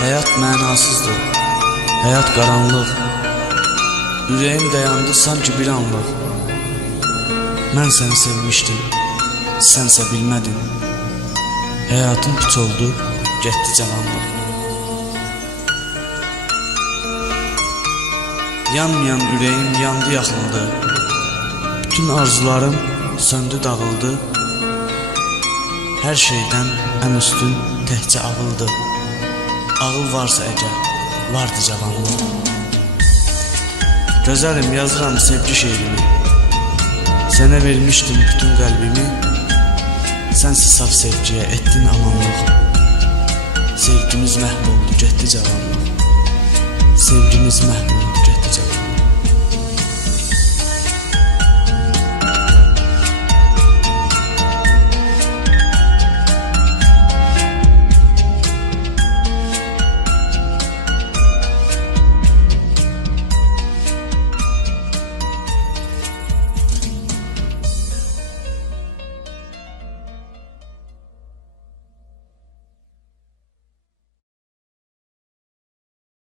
Həyat mənasızdır, həyat qaranlıq. Ürəyim dayandı sanki bir anlıq. Mən səni sevmişdim, sənsə bilmədin. Həyatım piç oldu, getdi cavanlıq. Yanmayan ürəyim yandı yaxıldı. Bütün arzularım söndü dağıldı. Hər şeydən ən üstün təkcə ağıldı. Ağıl varsa əgər, vardı cavanlıq. Gözəlim, yazıram sevgi şeirimi. Sənə vermişdim bütün qəlbimi. Sənsiz saf sevgiyə etdin amanlıq. Sevgimiz məhv oldu, getdi cavanlıq. Sevgimiz məhv oldu.